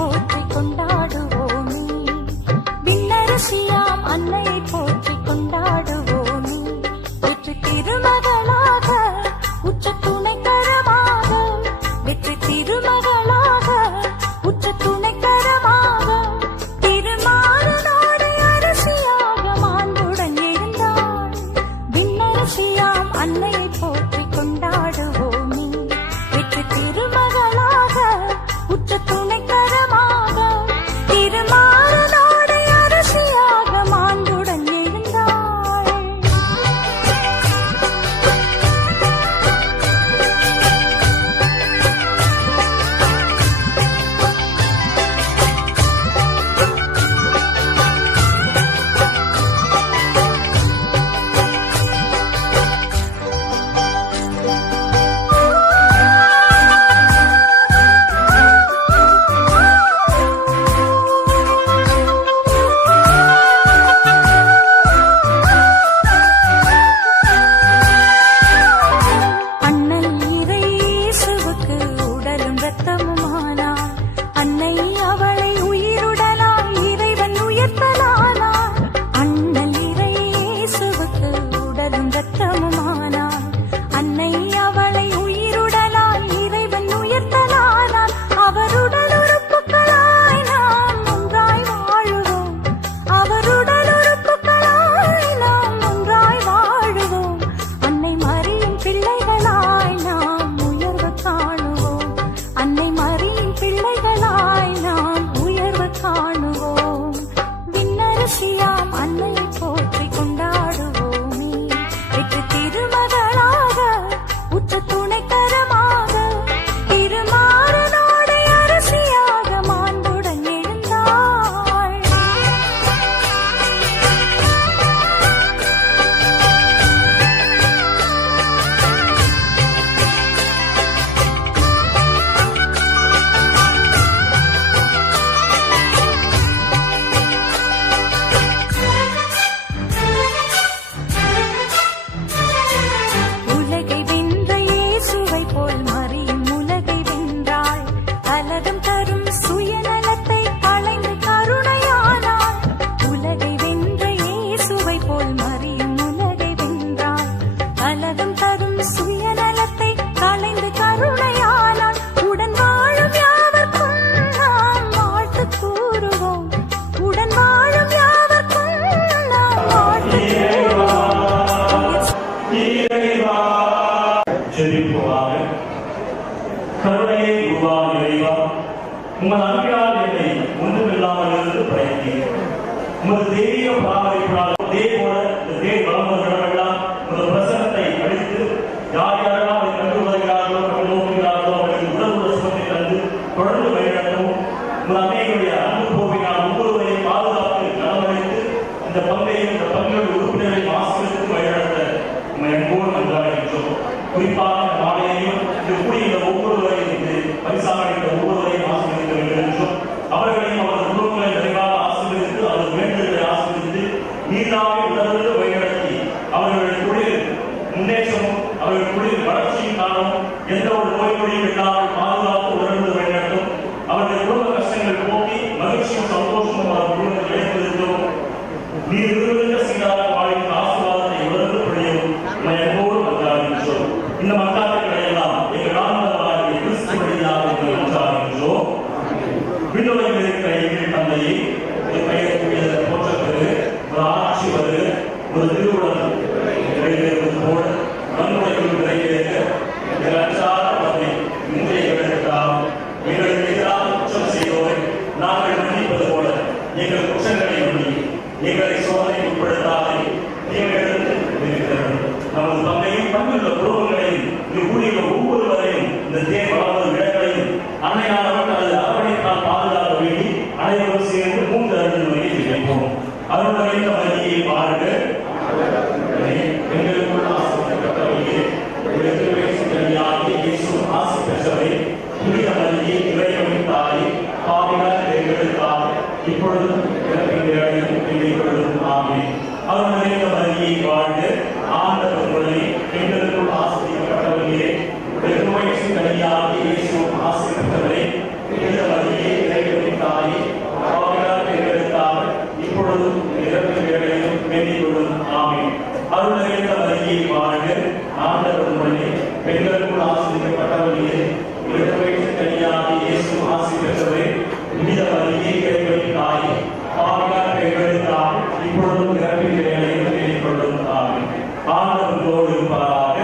போற்றி கொண்டாடுவோமே, விண்ணரசியாம் அன்னையை போற்றி கொண்டாடுவோமே. வெற்றி திருமகளாக உச்ச துணைக்கரமாக, வெற்றி திருமகளாக உச்ச துணைக்கரமாக, திருமாறனோடு அரசியாக மாண்புடன் எழுந்தாள். விண்ணரசியாம் அன்னையை போற்றி கொண்டாடுவோமே, வெற்றி திருமகளாக உச்ச துணைக்கரமாக, திருமாறனோடு அரசியாக மாண்புடன் எழுந்தாள். அண்ணல் இறை இயேசுவுக்கு உடலும் இரத்தமுமானார். அன்னை அவளை உயிருடனாய் இறைவன் உயர்த்தலானார். அண்ணல் இறை இயேசுவுக்கு உடலும் இரத்தமுமானார். அன்னை அவளை உயிருடனாய் இறைவன் உயர்த்தலானார். அவருடல் உறுப்புகளாய் நாம் ஒன்றாய் வாழுவோம். அவருடல் உறுப்புகளாய் நாம் ஒன்றாய் வாழுவோம். அன்னை மரியின் பிள்ளைகளாய் நாம் உயர்வு காணுவோம். அன்னை மரியின் பிள்ளைகளாய் நாம் உயர்வு காணுவோம். விண்ணரசியாம் அன்னையை போற்றி கொண்டாடுவோமே, வெற்றி திருமகளாக உச்ச துணைக்கரமாக, திருமாறனோடு அரசியாக மாண்புடன் எழுந்தாள். உலகை வென்ற இயேசுவை போல் மரியும் உலகை வென்றாள். அலகம் தரும் சுயநலத்தை களைந்து கருணையானாள். உலகை வென்ற இயேசுவை போல் மரியும் உலகை வென்றாள். அலகம் தரும் சுயநலத்தை களைந்து கருணையானாள். உடன் வாழும் யாவர்க்கும் நாம் வாழ்த்து கூறுவோம். உடன் வாழும் யாவர்க்கும் நாம் வாழ்த்து கூறுவோம். ஜெபிப்போமாக. கருணையை உருவான இறைவா, உங்கள் அன்பினால் என்னை ஒன்றுமில்லாமல் இருந்து படைத்தீர். உமது தெய்வீக பராமரிப்பினால் அதே போல இந்த தேர் வளர்ந்தவர்களெல்லாம் உமது பிரசனத்தை அளித்து யார் யாரெல்லாம் அதை கண்டு வருகிறார்களோ கண்டு நோக்குகிறார்களோ அவர்களுக்கு உடல் சுகத்தை தந்து தொடர்ந்து வழிநடத்தவும் உங்கள் அன்னையுடைய அன்பு போவினால் ஒவ்வொருவரையும் பாதுகாத்து நலமளித்து இந்த பங்கையும் இந்த பங்குடைய உறுப்பினரையும் ஆசிரியருக்கு வழிநடத்த உண்மை அன்போடு நன்றாகின்றோம். குறிப்பாக இந்த மாலையையும் இந்த கூடிய ஒவ்வொருவரையும் இது பரிசாக ஒவ்வொருவரையும் ஆசீர்வதிக்க வேண்டும் என்றும் அவர்களையும் அவரது குடும்பங்களை நிறைவாக ஆசீர்வதித்து அவரது வேண்டுதலை ஆசீர்வதித்து நீராக உணர்ந்து வழிநடத்தி அவர்களுடைய தொழில் முன்னேற்றமும் அவர்கள் தொழில் வளர்ச்சியும் காரணம் எந்த ஒரு நோய் நொடியும் இல்லாமல் பாதுகாத்து உணர்ந்து வழிநடத்தும். அவருடைய குடும்ப கஷ்டங்கள் போக்கி மகிழ்ச்சியும் சந்தோஷமும் அவர் குடும்பத்தில் ஏற்படுத்தும். நீர் விருதுகின்ற சீராக வாழ்கின்ற ஆசீர்வாதத்தை உணர்ந்து புரியும் என்போடு மன்றாடுகின்றோம். இந்த மன்றாட்டுகளை எல்லாம் எங்கள் ஆண்டவராகிய கிறிஸ்து வழியாக மன்றாடுகின்றோம். விண்ணுலகில் இருக்கிற எங்கள் தந்தையை பெயர் போற்றப்பெரு ஒரு ஆட்சி வருது, ஒரு திருவுடன் நிறைவேறுவது போல வன்முறைகள் நிறைவேற்ற எங்கள் அன்றாட பதவி இன்றைய இடத்திற்காக எங்களுக்கு எதிராக குற்றம் செய்வோரை நாங்கள் மன்னிப்பது போல எங்கள் குற்றங்களை மன்னி எங்களை சோதனை உட்படுத்தாதே தீமைகளுக்கு இருக்கிறது. நமது தந்தையும் பங்குள்ள குடும்பங்களையும் இங்கு கூடிய ஒவ்வொருவரையும் இந்த தேர் வளர்ந்த இடங்களையும் அன்னையானவர்கள் அல்லது அரவணைத்தால் பாதுகாக்க வேண்டி அனைவரும் சேர்ந்து 3 அருள்மொழியை கேட்போம். அருள்மொழியின் மதியை பாருங்கள். எங்களுக்குள்ள ஆசிரியர் ஏற்றுக்கொள்ளும். ஆமென். அருள் நிறைந்த மரியே வாழ்க, ஆண்டவர் உடனே பெண்களுக்குள் ஆசீர்வதிக்கப்பட்டவளே, உலகத்தின் கனியாகிய இயேசு ஆசி பெற்றவரே, புனித மரியே இறைவனின் தாயே, பாவியான பெண்களுக்காக இப்பொழுதும் இறப்பின் வேளையில் வேண்டிக் கொள்ளும். ஆமென். ஆண்டவர் உங்களோடு இருப்பாராக.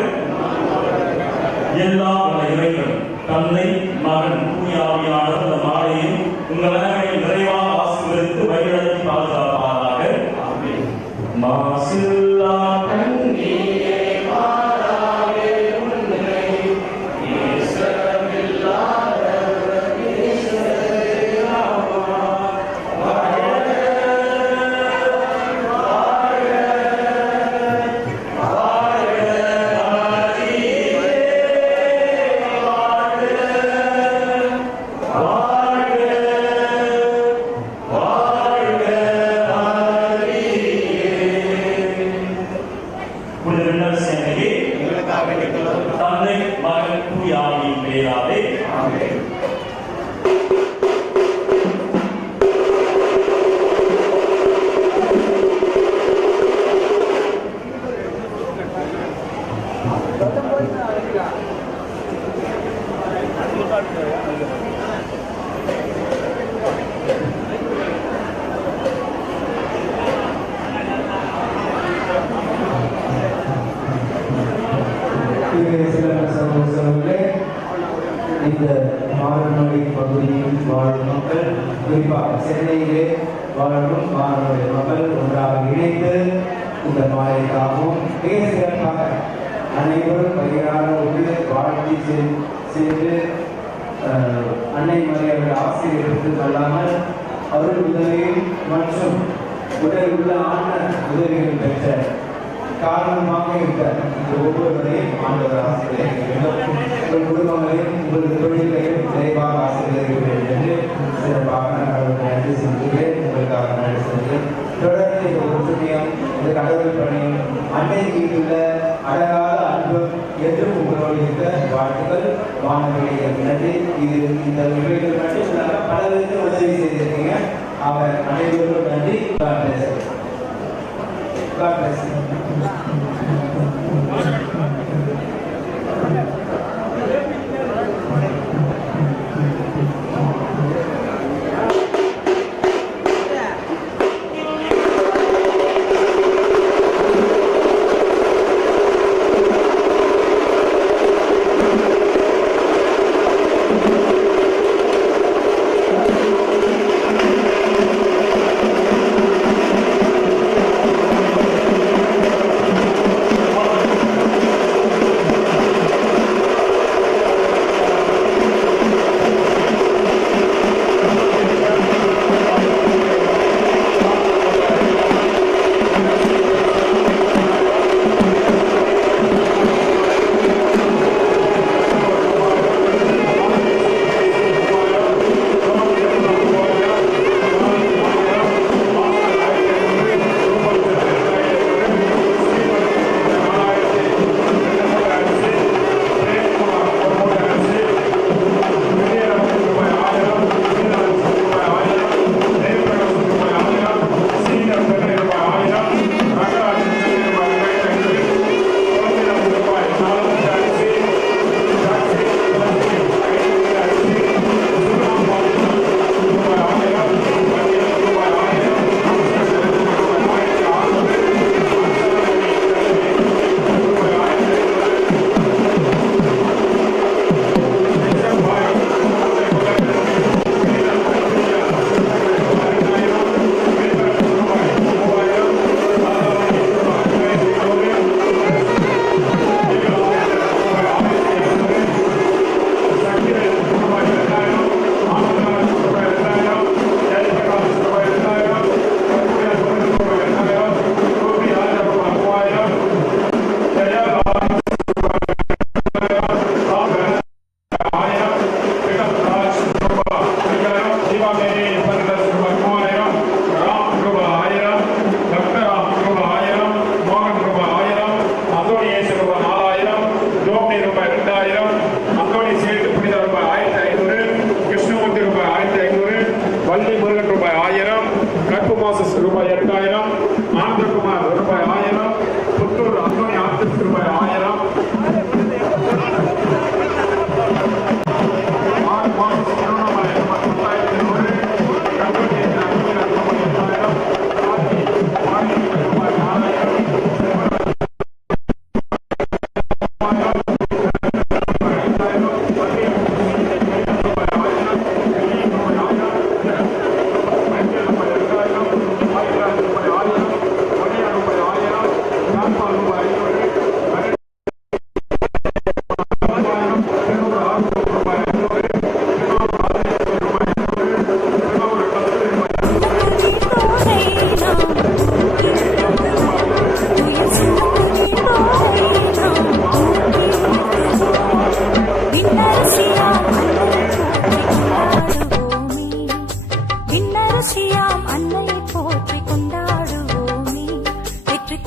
எல்லாம் வல்ல இறைவன் தந்தை, மகன், தூய ஆவியானவர் இந்த மாலையில் உங்கள் அனைவரையும் நிறைவாக ஆசீர்வதித்து வழிநடத்தி பாதுகாப்பாராக. ஆமென். மாசில்லா கண்ணீரே மாறாவே உன்னை நேசமில்லாதவர் நேசரேயாவா. வாழ்க, வாழ்க, வாழ்க மரியே, வாழ்க, வாழ்க, வாழ்க மரியே. புனித விண்ணரசனையே தந்தை, மகன், தூய ஆவியின் பெயராலே. ஆமென். இந்த மாணவர்மொழி பகுதியில் வாழும் மக்கள், குறிப்பாக சென்னையிலே வாழும் மாணவர்கள் மக்கள் ஒன்றாக இணைந்து இந்த மாலைக்காகவும் மிக சிறப்பாக அனைவரும் பகிராக ஒரு வாழ்த்தி சென்று அன்னை மரியாதை ஆசிரியர் எடுத்து கொள்ளாமல் அவர்கள் உதவியும் மற்றும் உடல் உள்ள ஆன உதவிகள் பெற்ற காரணமாக இருக்க இந்த ஒவ்வொருவரையும் ஆண்டவர் ஆசிரியர் உங்கள் குடும்பங்களையும் உங்கள் தொழில்களையும் விரைவாக ஆசிரியர் வேண்டும் என்று சிறப்பாக நன்றி செல்கிறேன். உங்களுக்காக நன்றி செல்கிறேன். தொடர்ந்து இந்த ஒற்றுமையும் இந்த கடவுள் பணியும் அன்னை மீதுள்ள அழகாத அன்பு என்றும் உங்களோடு இருக்க வாழ்த்துக்கள். மாணவர்களுடைய நன்றி. இது இந்த நிகழ்வுகள் மட்டும் பலருக்கு உதவி செய்திருக்கீங்க. அவர் அனைவருக்கும் நன்றி. God bless you.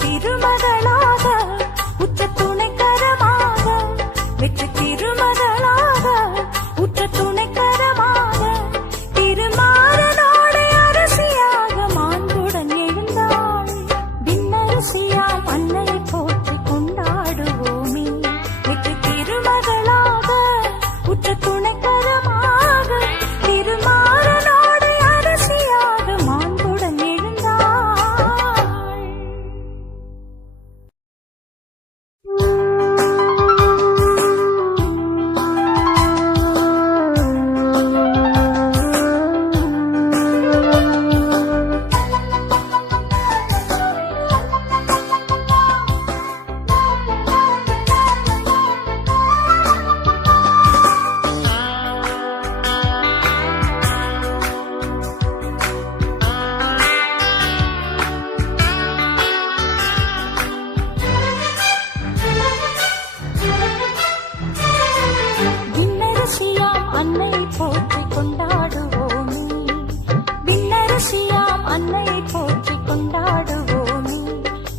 திருமகளாக உற்ற துணைக்கரமாக வெற்றி திருமகளாக உற்ற துணைக்கரமாக திருமாறனோடு அரசியாக மாண்புடன் எழுந்தாள். விண்ணரசியாம் அன்னை போற்றி கொண்டாடுவோமே. வெற்றி திருமகளாக உற்ற துணைக்கரமாக திருமாறனோடு அரசியாக மாண்புடன் எழுந்தாள். விண்ணரசியாம் அன்னை போற்றி கொண்டாடுவோமே. விண்ணரசியாம் அன்னை போற்றி கொண்டாடுவோமே.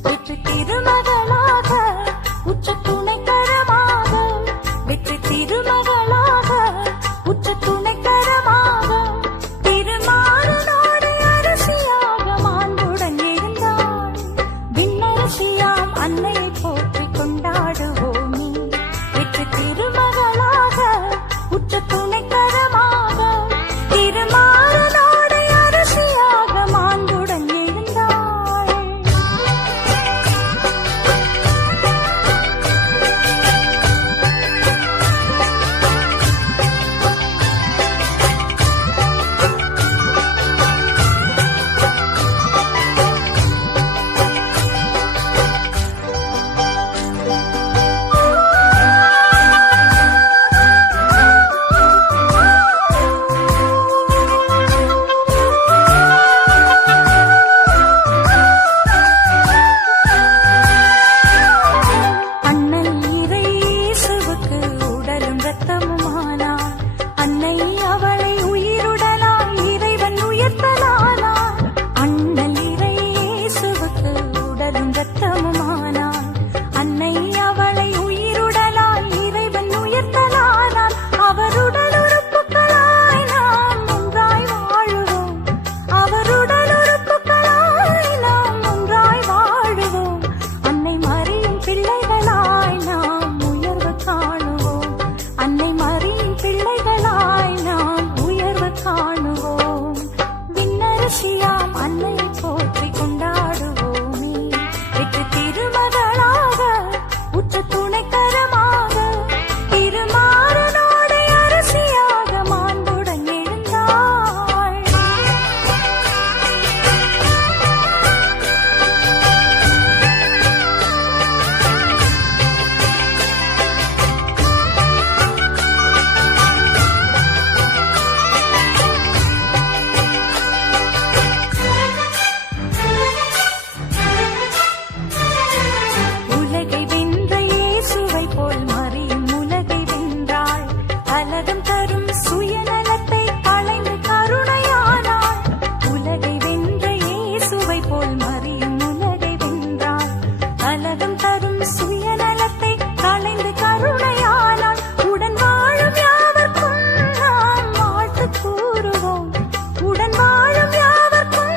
வெற்றி திருமகளாக உற்ற துணைக்கரமாக வெற்றி திருமகளாக உற்ற துணைக்கரமாக திருமாறனோடு அரசியாக மாண்புடன் எழுந்தாள். விண்ணரசியாம் அன்னை போற்றி கொண்டாடுவோமே. வெற்றி திருமகளாக உற்ற துணைக்கரமாக திருமாறனோடு அரசியாக மாண்புடன் எழுந்தாள். அண்ணல் இறை இயேசுவுக்கு உடலும் இரத்தமுமானார். அன்னை அவளை உயிருடனாய் இறைவன் உயர்த்தலானார். அண்ணல் இறை இயேசுவுக்கு உடலும் இரத்தமுமானார். அன்னை அவளை உயிருடனாய் இறைவன் உயர்த்தலானார். அவருடல் உறுப்புகளாய் நாம் ஒன்றாய் வாழுவோம். அவருடல் உறுப்புகளாய் நாம் ஒன்றாய் வாழுவோம். அன்னை மரியின் பிள்ளைகளாய் நாம் உயர்வு காணுவோம். அன்னை மரியின் பிள்ளைகளாய் நாம் உயர்வு காணுவோம். விண்ணரசியாம் அன்னை போற்றி கொண்டாடுவோமே. வெற்றி திருமகளாக உற்ற துணைக்கரமாக திருமாறனோடு அரசியாக மாண்புடன் எழுந்தாள். உலகை வென்ற இயேசுவை போல் மரியும் உலகை வென்றாள். அலகம் தரும் சுயநலத்தை களைந்து கருணையானாள். உலகை வென்ற இயேசுவை போல் மரியும் உலகை வென்றாள். அலகம் தரும் சுயநலத்தை களைந்து கருணையானாள். உடன் வாழும் யாவர்க்கும் நாம் வாழ்த்து கூறுவோம். உடன் வாழும் யாவர்க்கும்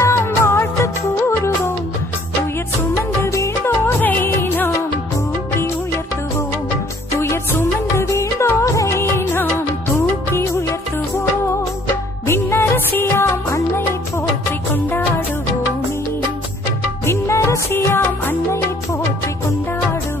நாம் வாழ்த்து கூறுவோம். துயர் சுமந்து வீழ்ந்தோரை நாம் தூக்கி உயர்த்துவோம். துயர் சுமந்து வீழ்ந்தோரை நாம் தூக்கி உயர்த்துவோம். விண்ணரசியாம் அன்னை போற்றி கொண்டாடுவோமே. விண்ணரசியாம் அன்னை போற்றி கொண்டாடுவோம்.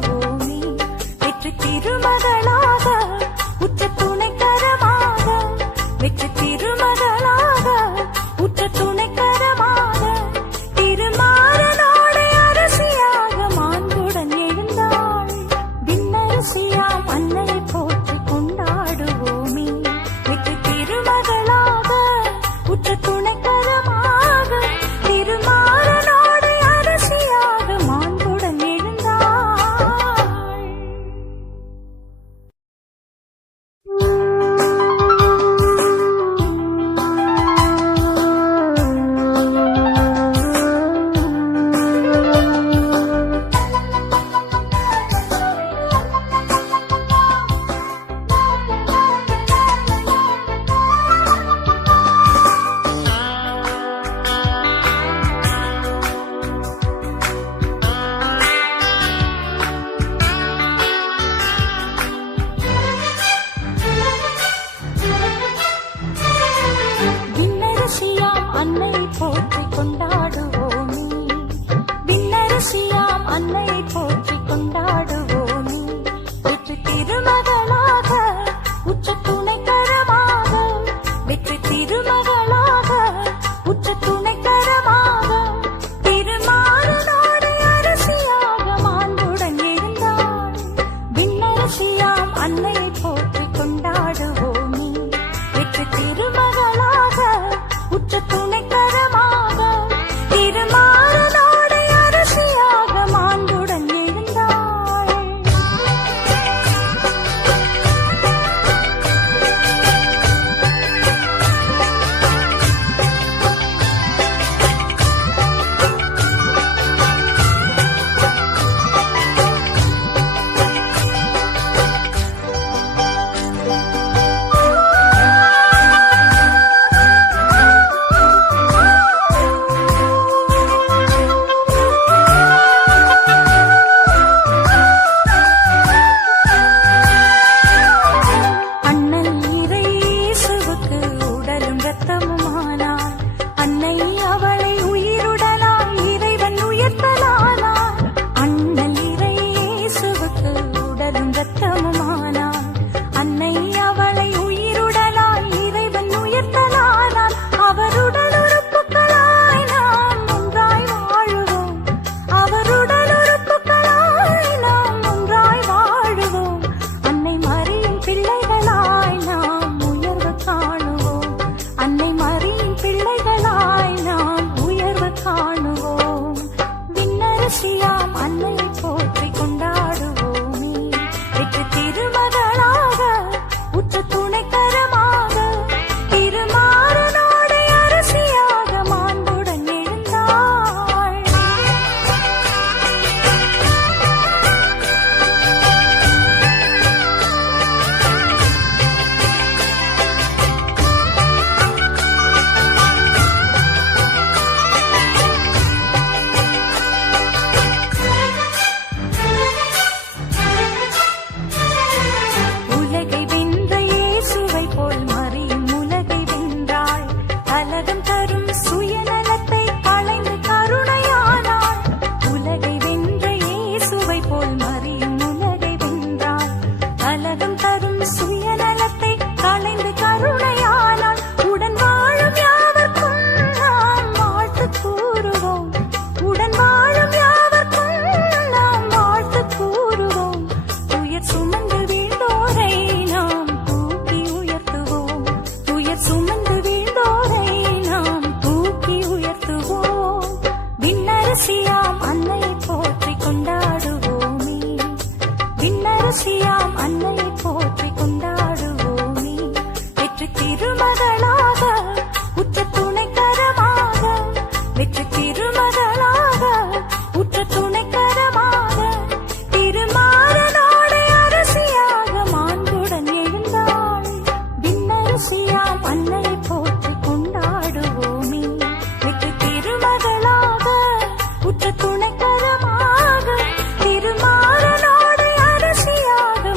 அன்னையை போற்றி கொண்டாடுவோமே. வெற்றி திருமகளாக உச்ச துணைக்கரமாக, வெற்றி திருமகளாக உச்ச துணைக்கரமாக, திருமாறனோடு அரசியாக மாண்புடன் எழுந்தாள். விண்ணரசியாம் அன்னையை போற்றி கொண்டாடுவோமே. வெற்றி திருமகளாக உச்ச துணைக்கரமாக, திருமாறனோடு அரசியாக மாண்புடன் எழுந்தாள். அண்ணல் இறை இயேசுவுக்கு உடலும் இரத்தமுமானார். அன்னை அவளை உயிருடனாய் இறைவன் உயர்த்தலானார். அண்ணல் இறை இயேசுவுக்கு உடலும் இரத்தமுமானார். அன்னை அவளை உயிருடனாய் இறைவன் உயர்த்தலானார். அவருடல் உறுப்புகளாய் நாம் ஒன்றாய் வாழுவோம். அவருடல் உறுப்புகளாய் நாம் ஒன்றாய் வாழுவோம். அன்னை மரியின் பிள்ளைகளாய் நாம் உயர்வு காணுவோம். அன்னை மரியின் பிள்ளைகளாய் நாம் உயர்வு காணுவோம். விண்ணரசியாம் அன்னையை போற்றி கொண்டாடுவோமே. வெற்றி திருமகளாக உச்ச துணைக்கரமாக, திருமாறனோடு அரசியாக மாண்புடன் எழுந்தாள். உலகை வென்ற இயேசுவை போல் மரியும் உலகை வென்றாள். கலகம் தரும் சுயநலத்தை களைந்து கருணையானாள். உலகை வென்ற இயேசுவை போல் மரியும் உலகை வென்றாள். கலகம் தரும் சுயநலத்தை களைந்து கருணையானாள். உடன் வாழும் யாவர்க்கும் நாம் வாழ்த்து கூறுவோம். உடன் வாழும் யாவர்க்கும் நாம் வாழ்த்து கூறுவோம். துயர் சுமந்து வீழ்ந்தோரை நாம் தூக்கி உயர்த்துவோம். துயர் சுமந்து வீழ்ந்தோரை நாம் தூக்கி உயர்த்துவோம். விண்ணரசியாம் அன்னையை போற்றி கொண்டாடுவோமே. விண்ணரசியாம் அன்னையை போற்றி கொண்டாடுவோமே. வெற்றி திருமகளாக உச்ச துணைக்கரமாக, வெற்றி திருமகளாக உச்ச துணைக்கரமாக, திருமாறனோடு அரசியாக மாண்புடன் எழுந்தாள். விண்ணரசியாம் அன்னையை போற்றி கொண்டாடுவோமே. வெற்றி திருமகளாக உச்ச துணைக்கரமாக, திருமாறனோடு அரசியாக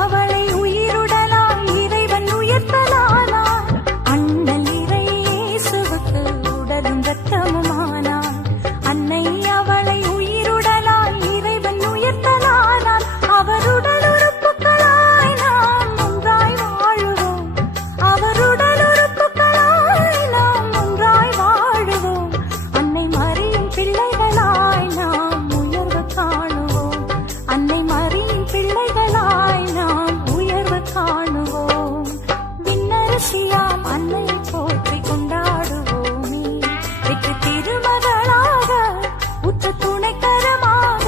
அவளை உயிருடலாய் இறைவன் உயர்த்தலானார். அண்ணல் இறை இயேசுவுக்கு உடலும் இரத்தமுமானார். அன்னை அவளை உயிருடலாய் இறைவன் உயர்த்தலானார். அவருடல் உறுப்புகளாய் நாம் ஒன்றாய் வாழுவோம். அவருடல் உறுப்புகளாய் நாம் ஒன்றாய் வாழுவோம். அன்னை மரியின் பிள்ளைகளாய் நாம் உயர்வு காணுவோம். அன்னை மரியின் பிள்ளைகளாய் நாம் உயர்வு காணுவோம். விண்ணரசியாம் அன்னையை போற்றி கொண்டாடுவோமே. வெற்றி திருமகளாக உற்ற துணைக்கரமாக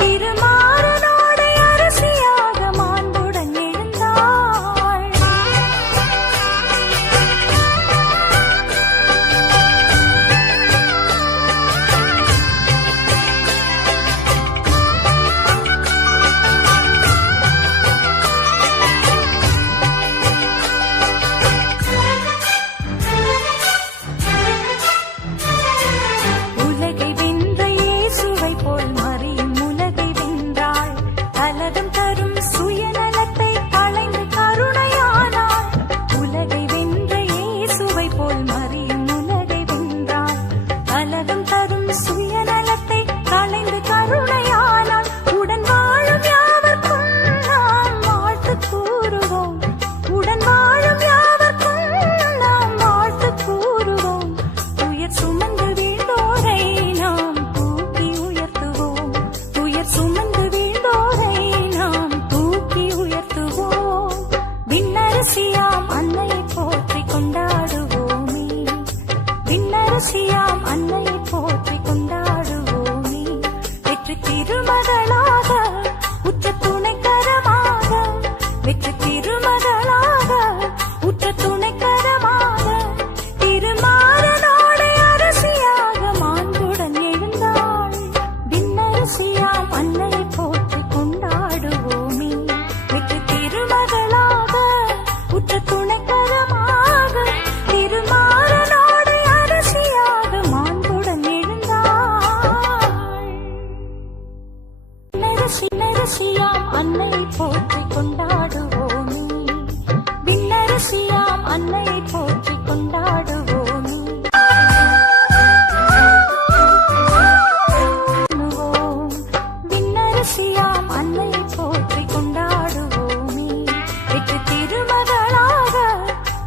திருமாறனோடு அரசியாக மாண்புடன் எழுந்தாள். உலகை வென்ற இயேசுவை போல் மரியும் உலகை வென்றாள். கலகம் தரும் சுயநலத்தை களைந்து கருணையானாள். உலகை வென்ற இயேசுவை போல் மரியும் உலகை வென்றாள். கலகம் தரும் சுயநலத்தை களைந்து கருணையானாள். உடன் வாழும் யாவர்க்கும் நாம் வாழ்த்து கூறுவோம். உடன் வாழும் யாவர்க்கும் நாம் வாழ்த்து கூறுவோம். துயர் சுமந்து வீழ்ந்தோரை நாம் தூக்கி உயர்த்துவோம். துயர் சுமந்து வீழ்ந்தோரை நாம் தூக்கி உயர்த்துவோம். விண்ணரசியாம் அன்னையை போற்றி கொண்டாடுவோமே. விண்ணரசியாம் அன்னையை போற்றி கொண்டாடுவோமே. வெற்றி திருமகளாக உற்ற துணைக்கரமாக வெற்றி திருமகளாக உற்ற துணைக்கரமாக திருமாறனோடு அரசியாக மாண்புடன் எழுந்தாள். விண்ணரசியாம் அன்னையை போற்றி கொண்டாடுவோமே. வெற்றி திருமகளாக உற்ற துணைக்கரமாக திருமாறனோடு அரசியாக மாண்புடன் எழுந்தாள். விண்ணரசியாம் அன்னையை போற்றி கொண்டாடுவோமே. விண்ணரசியாம் அன்னையை போற்றி கொண்டாடுவோமே. விண்ணரசியாம் அன்னையை போற்றி கொண்டாடுவோமே. வெற்றி திருமகளாக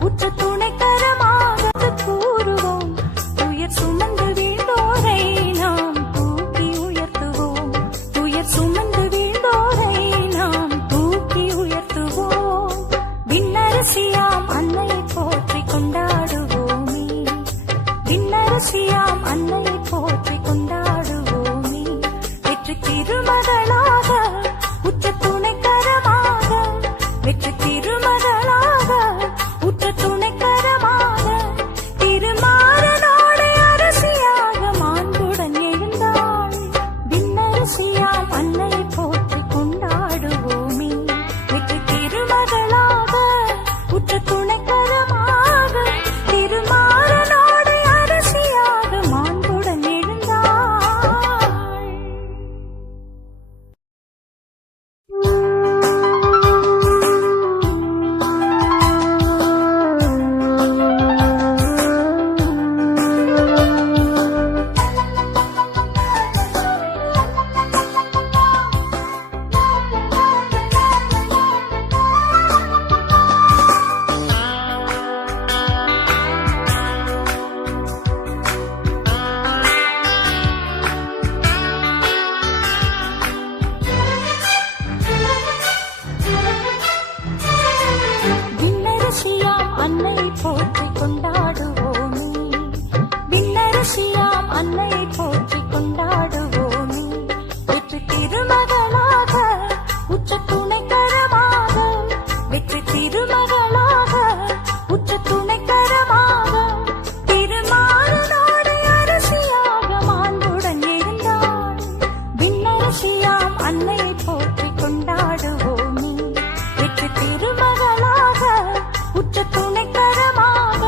உற்ற துணைக்கரமாக கூறுவோம். துயர் சுமந்து வீழ்ந்தோரை நாம் தூக்கி உயர்த்துவோம். துயர் சுமந்து வீழ்ந்தோரை நாம் தூக்கி உயர்த்துவோம். விண்ணரசியாம் அன்னையை போற்றி கொண்டாடுவோமே. விண்ணரசியாம் அன்னையை போற்றி கொண்டாடுவோமே. வெற்றி திருமகளாக உற்ற துணைக்கரமாக வெற்றி திருமகளாக உற்ற துணைக்கரமாக திருமாறனோடு அரசியாக மாண்புடன் எழுந்தாள். விண்ணரசியாம் அன்னையை போற்றி கொண்டாடுவோமே. வெற்றி திருமகளாக உற்ற துணைக்கரமாக திருமாறனோடு அரசியாக மாண்புடன் எழுந்தாள். விண்ணரசியாம் அன்னையை போற்றி கொண்டாடுவோமே. விண்ணரசியாம் அன்னையை போற்றி கொண்டாடுவோமே. வெற்றி திருமகளாக உற்ற துணைக்கரமாக வெற்றி திருமகளாக உற்ற துணைக்கரமாக திருமாறனோடு அரசியாக மாண்புடன் எழுந்தாள். விண்ணரசியாம் அன்னையை போற்றி கொண்டாடுவோமே. வெற்றி திருமகளாக உற்ற துணைக்கரமாக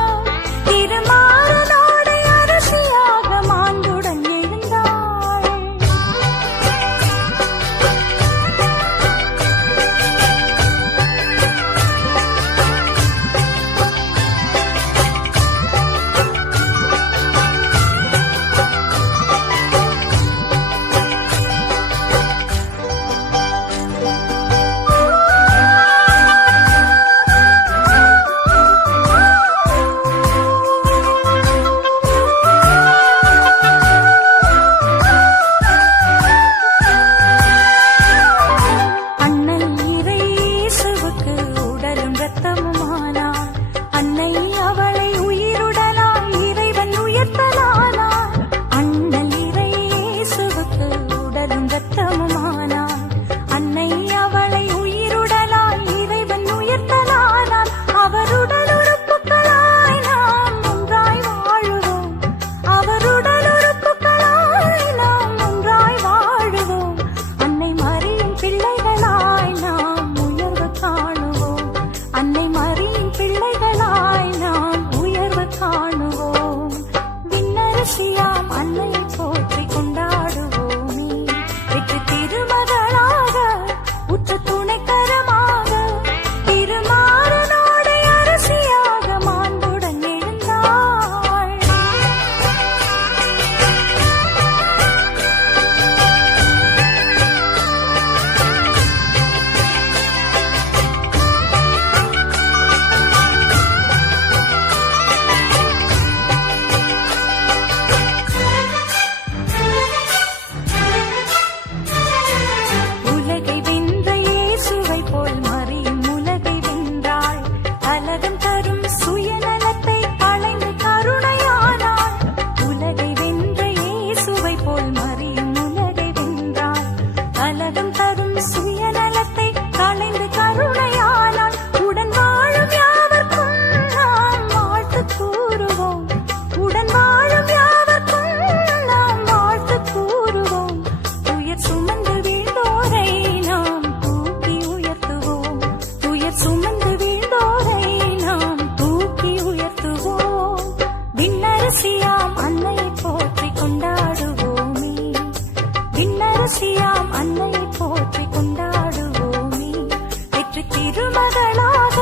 திருமகளாக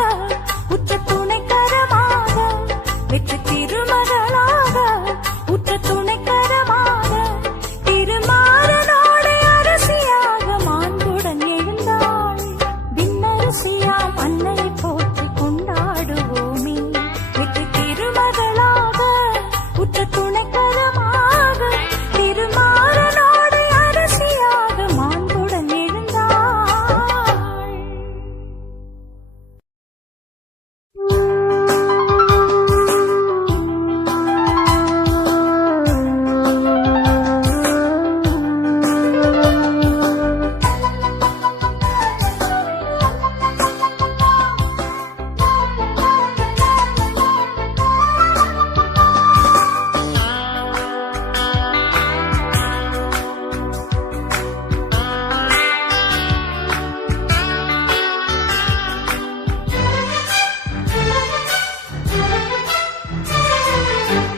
உற்ற துணைக்கரமாக வெற்றி திருமகளாக உற்ற துணைக்கரமாக திருமாறனோடு அரசியாக மாண்புடன் எழுந்தாள் விண்ணரசியாம் அன்னை போற்றி கொண்டாடுவோமே வெற்றி திருமகளாக உற்ற துணைக்கரமாக திருமாறனோடு அரசியாக மாண்புடன் எழுந்தாள்.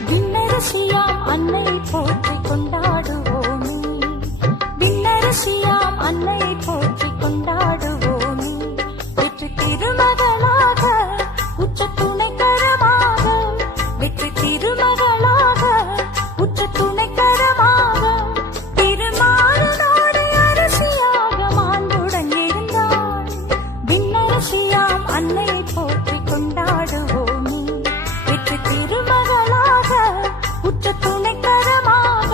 விண்ணரசியாம் அன்னை போற்றி கொண்டாடுவோமே விண்ணரசியாம் அன்னை போற்றி கொண்டாடுவோமே வெற்றி திருமகளாக உற்ற துணைக்கரமாக வெற்றி திருமகளாக உற்ற துணைக்கரமாக திருமாறனோடு அரசியாக மாண்புடன் எழுந்தாள் விண்ணரசியாம் அன்னை போற்றி கொண்டாடுவோமே வெற்றி திருமகளாக உற்ற துணைக்கரமாக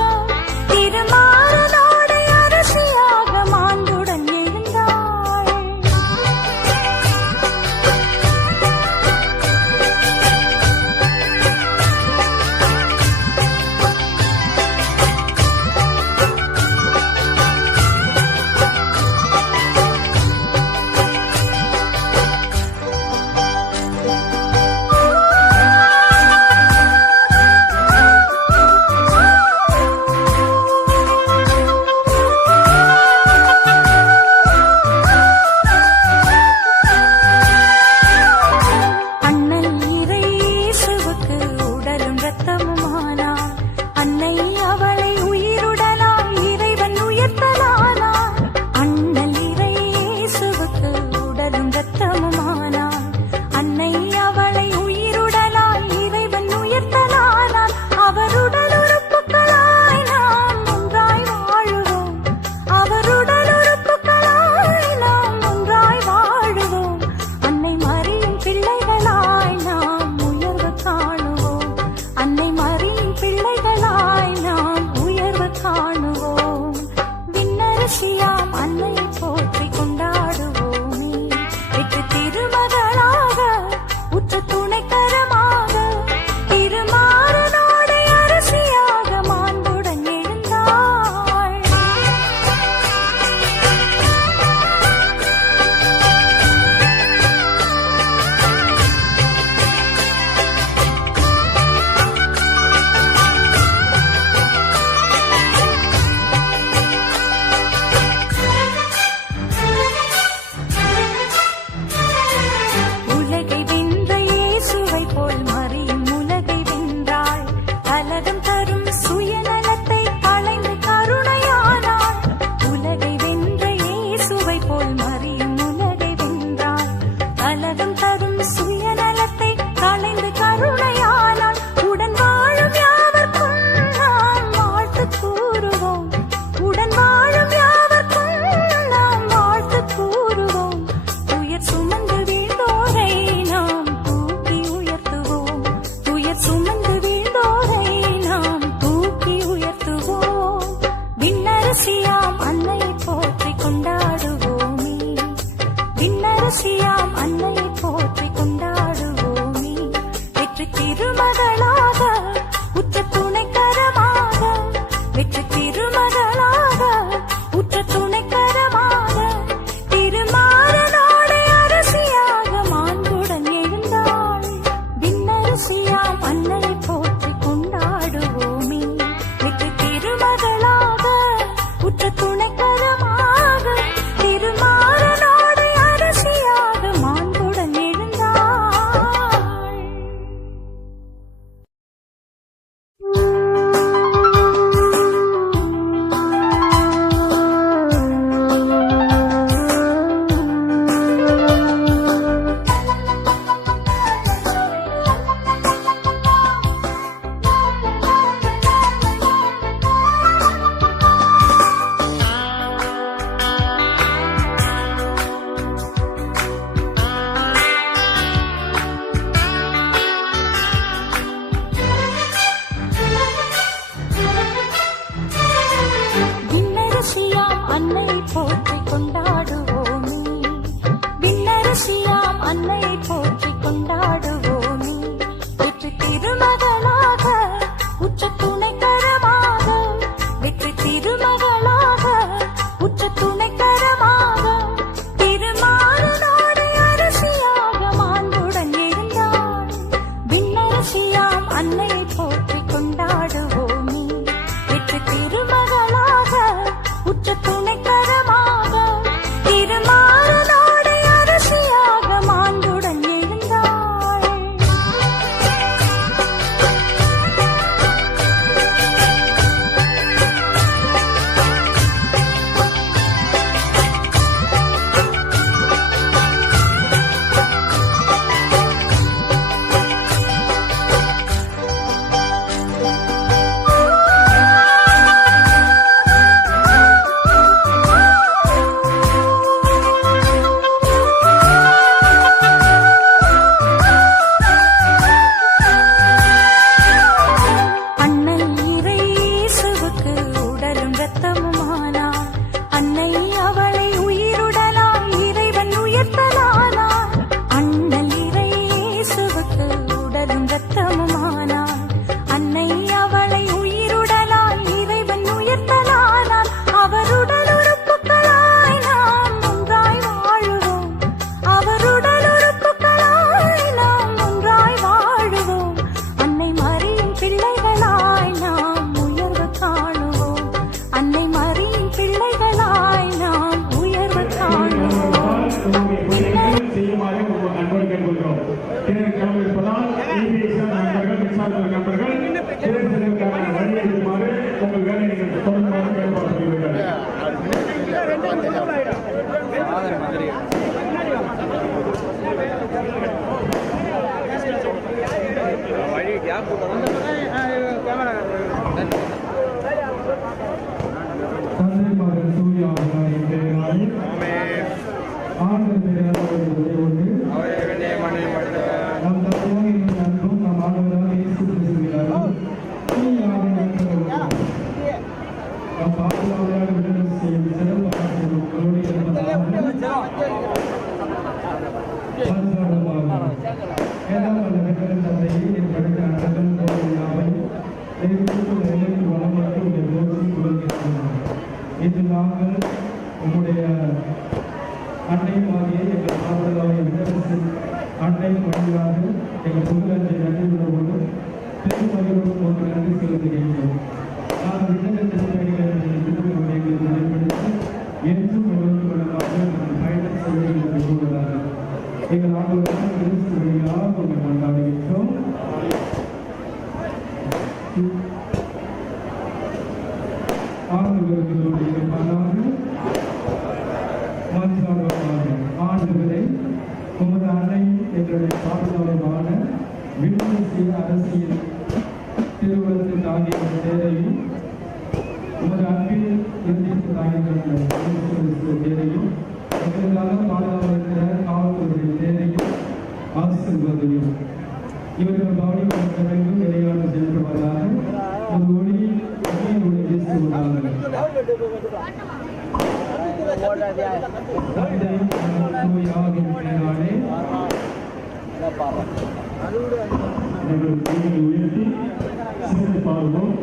திருமாறனோடு அரசியாக மாண்புடன் எழுந்தாள். அண்ணல் இறை இயேசுவுக்கு உடலும் இரத்தமுமானார் அன்னை அவளை உயிருடனாய் இறைவன் உயர்த்தலானார் அண்ணல் இறை இயேசுவுக்கு உடலும் இரத்தமுமானார் அன்னை அவளை உயிருடனாய் இறைவன் உயர்த்தலானார் அவருடல் உறுப்புகளாய் நாம் ஒன்றாய் வாழுவோம் அவருடல் உறுப்புகளாய் நாம் ஒன்றாய் வாழுவோம் அன்னை மரியின் பிள்ளைகளாய் நாம் உயர்வு காணுவோம் அன்னை மரியின் பிள்ளைகளாய் நாம் உயர்வு காணுவோம் விண்ணரசியாம் அன்னை போற்றி கொண்டாடுவோமே வெற்றி திருமகளாக உற்ற துணைக்கரமாக திருமாறனோடு அரசியாக மாண்புடன் எழுந்தாள். உலகை வென்ற இயேசுவை போல் மரியும் உலகை வென்றாள் கலகம் தரும் சுயநலத்தை களைந்து கருணையானாள் உலகை வென்ற இயேசுவை போல் மரியும் உலகை வென்றாள் கலகம் தரும் சுயநலத்தை களைந்து கருணையானாள் உடன் வாழும் யாவர்க்கும் நாம் வாழ்த்து கூறுவோம் உடன் வாழும் யாவர்க்கும் நாம் வாழ்த்து கூறுவோம் துயர் சுமந்து வீழ்ந்தோரை நாம் தூக்கி உயர்த்துவோம் துயர் சுமந்து வீழ்ந்தோரை நாம் தூக்கி உயர்த்துவோம் விண்ணரசியாம் அன்னை போற்றி கொண்டாடுவோமே விண்ணரசியாம் அன்னை போற்றி கொண்டாடுவோம் அன்போடு கேட்கிறோம். தேர்தல் இருப்பதால் நண்பர்கள் மின்சாரத்துறை நண்பர்கள் தேர்தல் செல்வதற்கான வழியை இருக்குமாறு உங்கள் வேலை நீங்கள் தொடர்ந்து கேட்கப்படுகிறீர்கள். தந்தை மகன் சூர்யா அவர்களின் பெயரால் ஆண்டவர் பெயரால் ஒன்று நம் தத்துவம் அன்பும் நம் ஆண்டவராக இயேசு கிறிஸ்துவினாலும் நம் பாதுகாவலாக விடுதலை செய்யும் சிறப்பு ஆசிரியர்களோடு ஏதாவது நகரின் தந்தையை என் படித்த அண்டங்கள் போயாவை வளம் மற்றும் போற்றி கொடுக்கின்றனர். இன்று நாங்கள் உங்களுடைய அன்னையுமாகிய எங்கள் பாதுகாவை விடுதலை அன்னை வழியாக எங்கள் புகழை நன்றியுள்ளவோடு பெருமகிழ்வோடு ஒரு நன்றி செலுத்துகின்றோம். நாங்கள் விண்ணகத்தின் எங்களை நிலைப்படுத்தி என்றும் எங்களுக்கு வளமாக பயணம் செய்ய கூடுவதாக எங்கள் ஆண்டவராக கிறிஸ்து வழியாக உங்களை கொண்டாடுகின்றோம். ஆண்டவர்களுடைய பலாக மன்சாரமாக ஆண்டுகளை உமது அன்னை எங்களுடைய பாதுகாவலான விண்வெளி அரசியல் திருவுளத்தில் தாங்கிய தேரையும் உமது அன்பில் இறுதிக்கு தாங்கிய தேரையும் எங்களுக்காக பாதுகாவலிருக்கிற காவல்துறையுடைய தேரையும் ஆசிர்வதையும் இவர்கள் பாவனைக்கும் விளையாட்டு செல்வதாக ஒரு ஒளியில் ஒளி வீசுவதாக உயர்த்தி சிறந்து பாடுவோம்.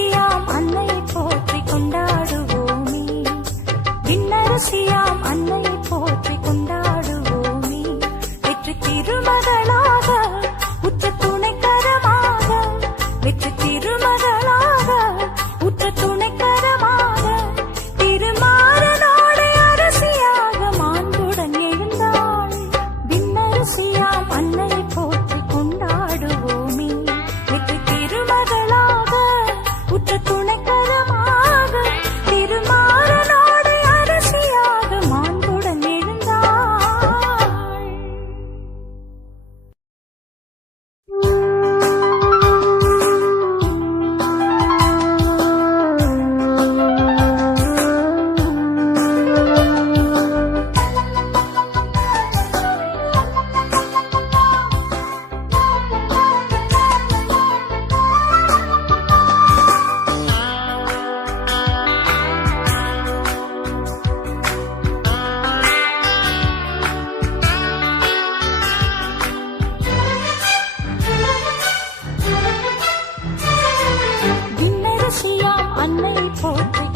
விண்ணரசியாம் அன்னையை போற்றி கொண்டாடுவோமே விண்ணரசியாம் அன்னையை போற்றி கொண்டாடுவோமே வெற்றி திருமகளாக உற்ற துணைக்கரமாக வெற்றி திருமகளாக உற்ற துணைக்கரமாக திருமாறனோடு அரசியாக மாண்புடன் எழுந்தாள் விண்ணரசியாம் அன்னையை போற்றி கொண்டாடுவோமே வெற்றி திருமகளாக உற்ற துணைக்கரமாக திருமாறனோடு அரசியாக மாண்புடன் எழுந்தாள். விண்ணரசியாம் அன்னையை போற்றி